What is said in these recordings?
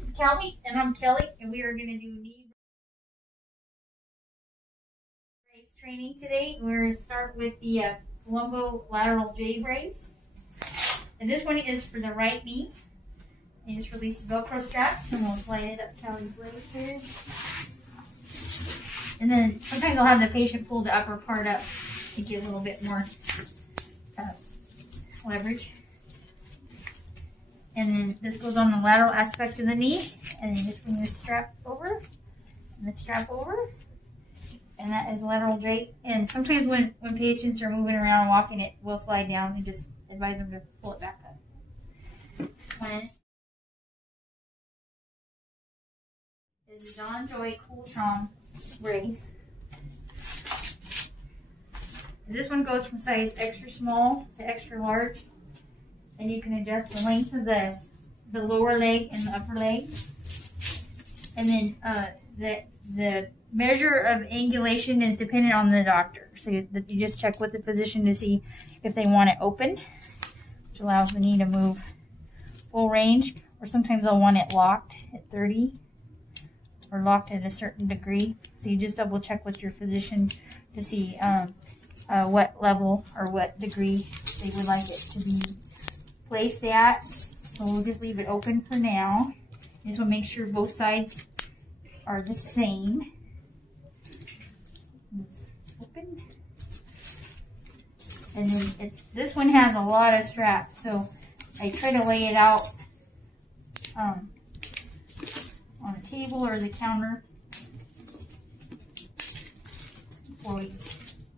this is Callie, and I'm Kelly, and we are going to do knee brace training today. We're going to start with the lumbo lateral J brace. And this one is for the right knee. And just release the Velcro straps, and we'll slide it up Callie's leg here. And then sometimes I'll have the patient pull the upper part up to get a little bit more leverage. And then this goes on the lateral aspect of the knee, and then just bring the strap over, and the strap over, and that is lateral J. And sometimes when patients are moving around and walking, it will slide down, and just advise them to pull it back up. One is the Don Joy Cool Charm brace. And this one goes from size extra small to extra large. And you can adjust the length of the lower leg and the upper leg. And then the measure of angulation is dependent on the doctor. So you just check with the physician to see if they want it open, which allows the knee to move full range. Or sometimes they'll want it locked at 30 or locked at a certain degree. So you just double check with your physician to see what level or what degree they would like it to be placed at. So we'll just leave it open for now. You just want to make sure both sides are the same. It's open. And then this one has a lot of straps, so I try to lay it out on the table or the counter before we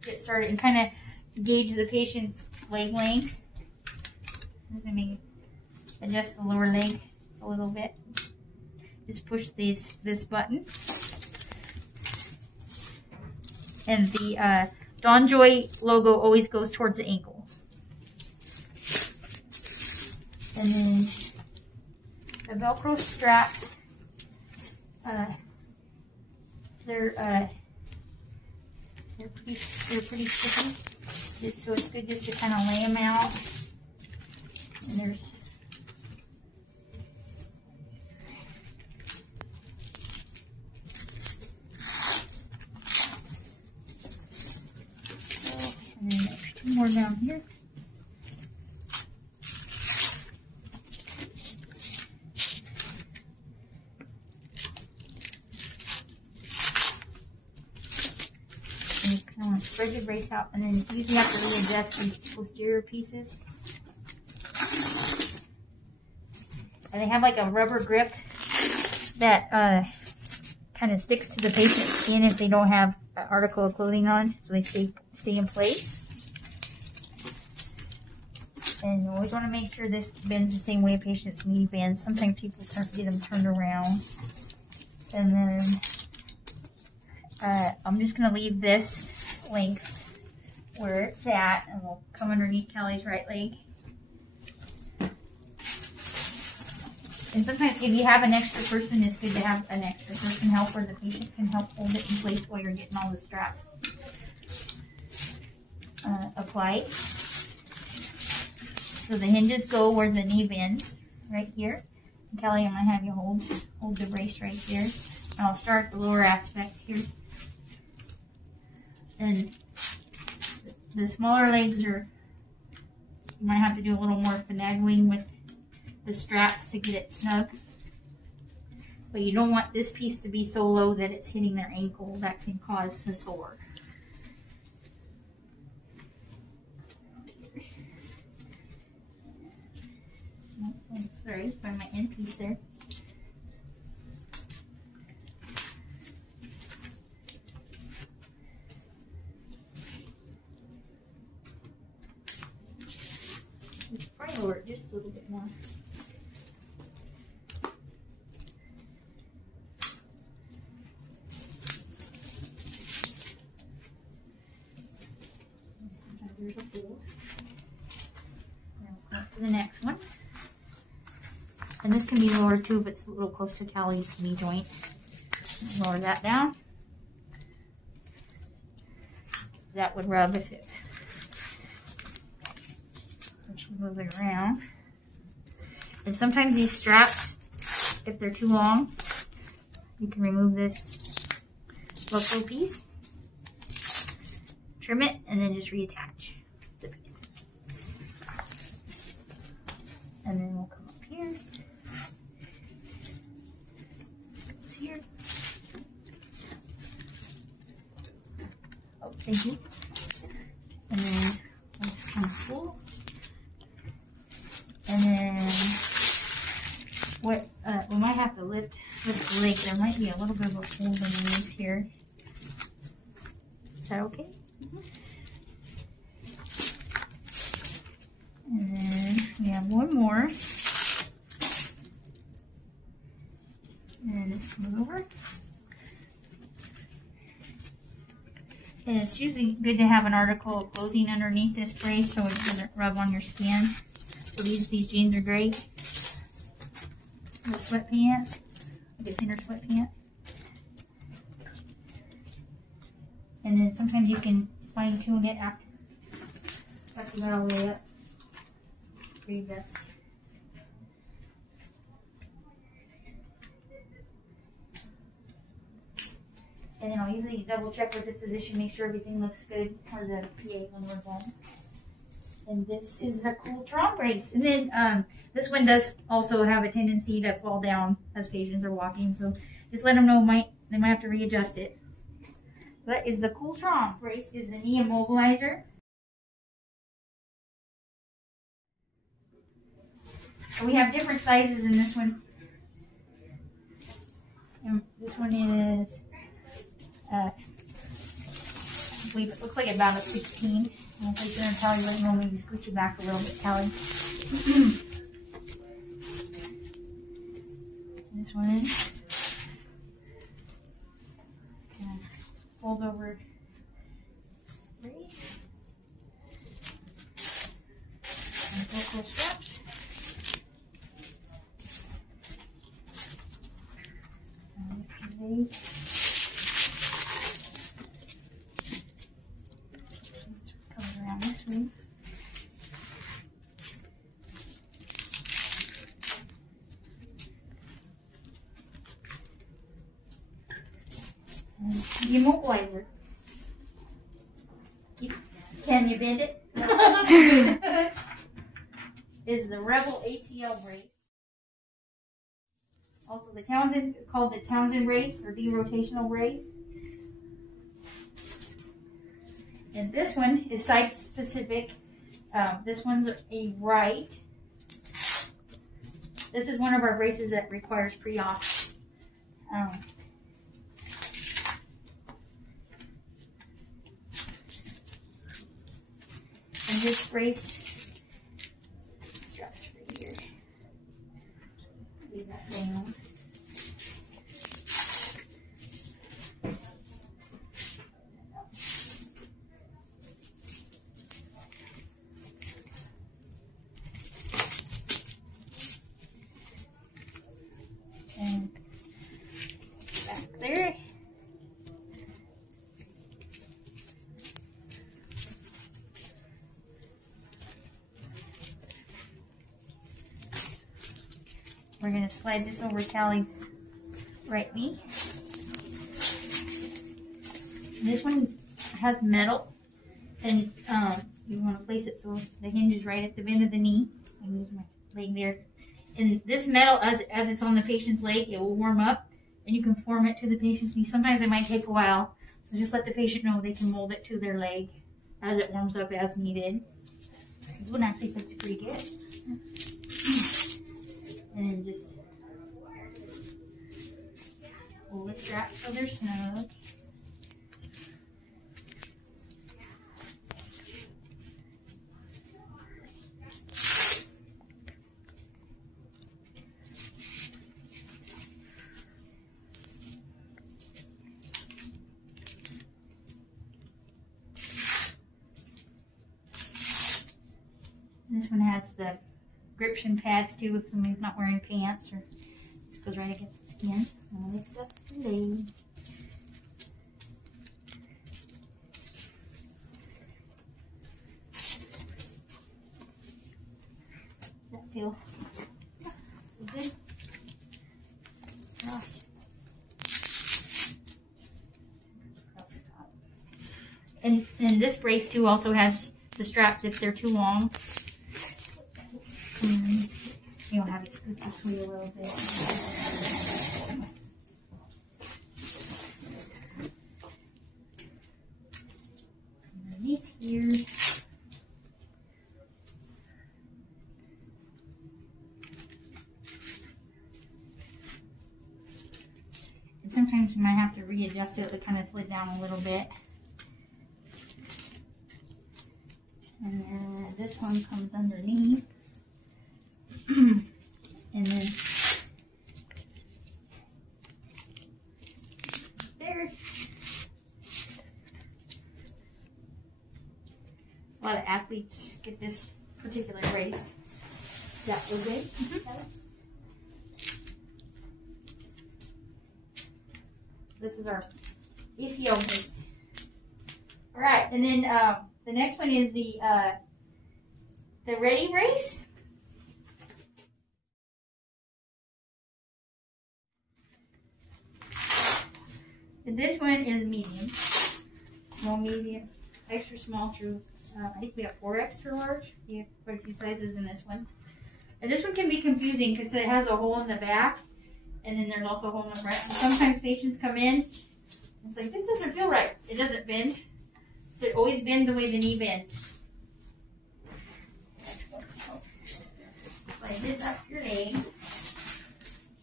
get started, and kind of gauge the patient's leg length. I'm going to adjust the lower leg a little bit. Just push this button. And the Don Joy logo always goes towards the ankle. And then the Velcro straps, they're pretty sticky. So it's good just to kind of lay them out. And there's and then there's two more down here. And you kind of want to spread your brace out, and then you usually have to readjust these posterior pieces. And they have like a rubber grip that kind of sticks to the patient's skin if they don't have an article of clothing on, so they stay in place. And you always want to make sure this bends the same way a patient's knee bends. Sometimes people get them turned around. And then I'm just going to leave this length where it's at, and we'll come underneath Callie's right leg. And sometimes if you have an extra person, it's good to have an extra person help, where the patient can help hold it in place while you're getting all the straps applied. So the hinges go where the knee bends, right here. And Callie, I'm going to have you hold the brace right here. And I'll start the lower aspect here. And the smaller legs you might have to do a little more finagling with the straps to get it snug. But you don't want this piece to be so low that it's hitting their ankle. That can cause a sore. Oh, sorry, find my end piece there. Probably lower it just a little bit more. There's a hole. Now we'll go to the next one. And this can be lower too if it's a little close to Callie's knee joint. Lower that down. That would rub if it. Move it around. And sometimes these straps if they're too long, you can remove this little piece, trim it, and then just reattach the piece. And then we'll come up here. Goes here. Oh, thank you. And then we'll just kind of pull. And then what we might have to lift the leg. There might be a little bit of a fold underneath here. Is that okay? And then we have one more. And this comes over. And it's usually good to have an article of clothing underneath this brace so it doesn't rub on your skin. So these jeans are great. The sweatpants, like a thinner sweatpant. And then sometimes you can fine tune it after you got all the way up. For your best. And then I'll usually double check with the physician, make sure everything looks good, or the PA when we're done. And this is the cool Tron brace. And then this one does also have a tendency to fall down as patients are walking, so just let them know they might have to readjust it. That is the cool Tron brace. Is the knee immobilizer. So we have different sizes in this one. And this one is, I believe it looks like about a 16. I'll place it in Callie, let me know, maybe scooch it back a little bit, Callie. This one in. Fold over brace. And Velcro straps. And comes around this way. And the immobilizer. Can you bend it? Is the Rebel ACL brace. Also the Townsend, called the Townsend brace or derotational brace. And this one is site specific. This one's a right. This is one of our braces that requires pre-op. And this brace straps right here. Leave that down. And back there. We're going to slide this over Callie's right knee. This one has metal, and you want to place it so the hinge is right at the bend of the knee. I use my leg there. And this metal, as it's on the patient's leg, it will warm up, and you can form it to the patient's knee. Sometimes it might take a while, so just let the patient know they can mold it to their leg as it warms up as needed. This one actually fits pretty good. And then just pull the straps so they're snug. This one has the gription pads too if somebody's not wearing pants, or just goes right against the skin. I'm going to lift up the leg. Does that feel good? And this brace too also has the straps if they're too long. You'll have to scoot this way a little bit. Underneath here. And sometimes you might have to readjust it to kind of slid down a little bit. And then this one comes underneath. And then there. A lot of athletes get this particular brace. Yeah, okay. This is our ACL brace. All right, and then the next one is the ready brace. And this one is medium, small, medium, extra small through. I think we have 4 extra large. We have quite a few sizes in this one. And this one can be confusing because it has a hole in the back, and then there's also a hole in the front. And sometimes patients come in, and it's like, this doesn't feel right. It doesn't bend. So it always bend the way the knee bends. Slide this up your leg.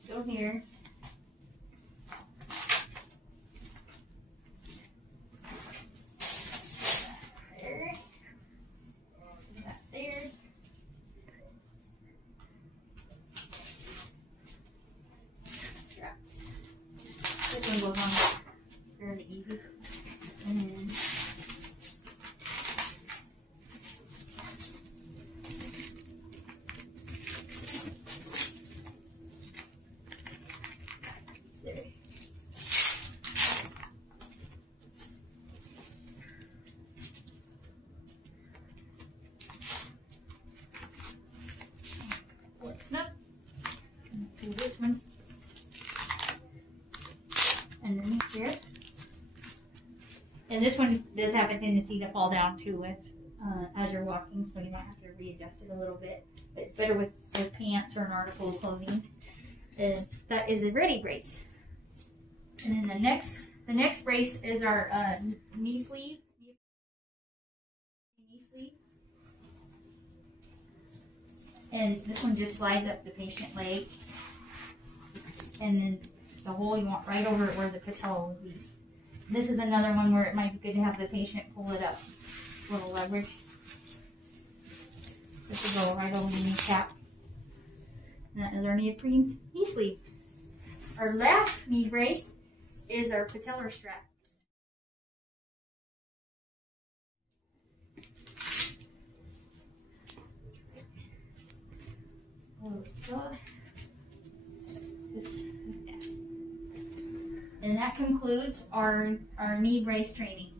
Go here. This one goes on fairly easy. And then there. Listen up. Do this one. Underneath here. And this one does have a tendency to fall down too as you're walking, so you might have to readjust it a little bit. But it's better with pants or an article of clothing. That is a ready brace. And then the next brace is our knee sleeve. And this one just slides up the patient leg. And then the hole you want right over it where the patella will be. This is another one where it might be good to have the patient pull it up. A little leverage. This will go right over the kneecap. And that is our neoprene knee sleeve. Our last knee brace is our patellar strap. And that concludes our knee brace training.